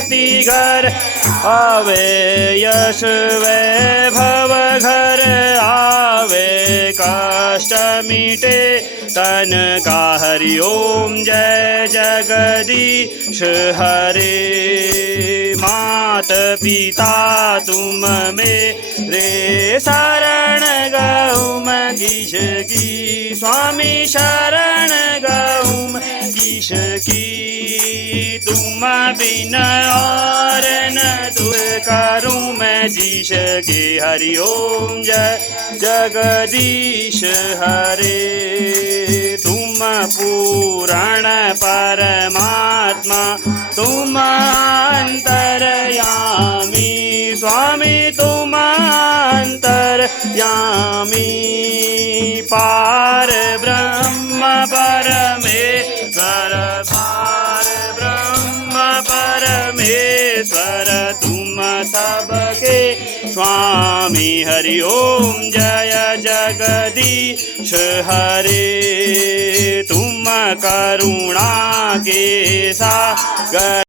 गति घर आवे, यश वैभव घर आवे, कष्ट मिटे तन का। हरि ओम जय जगदीश हरे। मात पिता तुम मेरे शरण गऊ मैं किस की, स्वामी शरण गऊ मैं किस की। तुम बिन और न तू करूँ मैं जिस के। हरि ओम जय जगदीश हरे। तुम पूर्ण परमात्मा तुम अंतरयामी, स्वामी तुम अंतरयामी। पार ब्रह्म परमेश्वर, पार ब्रह्म परमेश्वर तुम सबके स्वामी। हरि ओम जय जगदीश हरे। तुम करुणा के सागर